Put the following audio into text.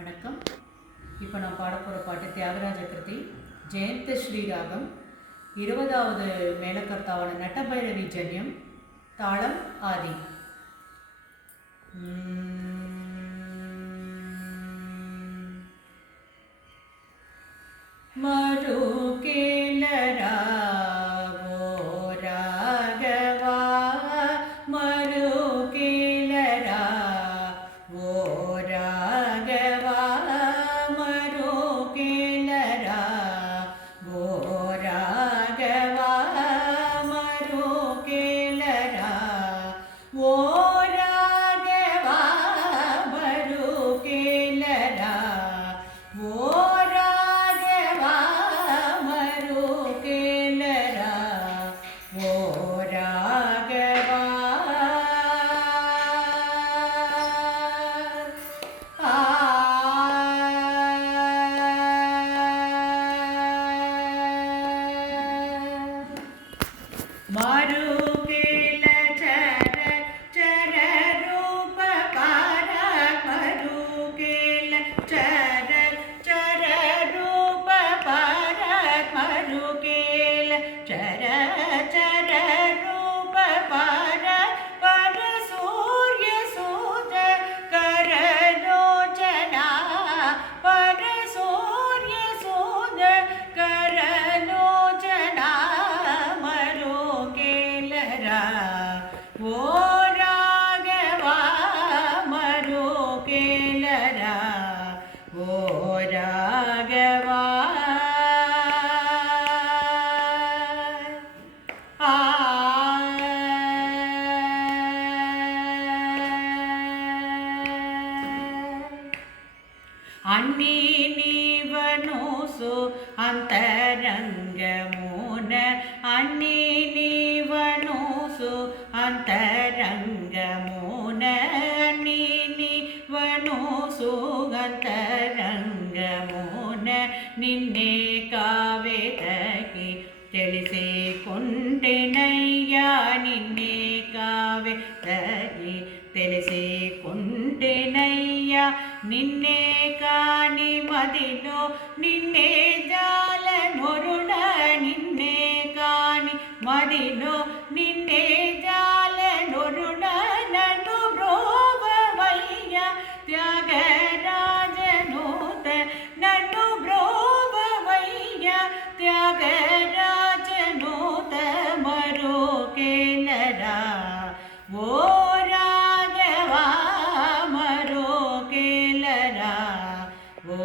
வணக்கம். இப்போ நான் பாடப்போகிற பாட்டு தியாகராஜ கிருதி ஜெயந்த ஸ்ரீராகம் 20வது மேலக்கர்த்தாவான நட்டபைரவி ஜன்யம் தாளம் ஆதி. மறு கேளரா अन्नी नीवनोसु अंतरंगमोन अन्नी नीवनोसु अंतरंगमोन अन्नी नीवनोसु अंतरंगमोन निन्ने कावेतकी తెలిసే కొంటెనయ్యా నిన్నే కావేతకి తెలిసే కొంటెనయ్యా నిన్నే కాని మదిలో నిన్నే జాల నొరుడ నిన్నే కాని మదిలో నిన్నే జాల నొరుడ నన్ను బ్రోవవయ్యా త్యాగరాజనూత నన్ను బ్రోవవయ్యా త్యాగరాజనూత మరో కేలరా ఓ రాఘవా మరో కేలరా ఓ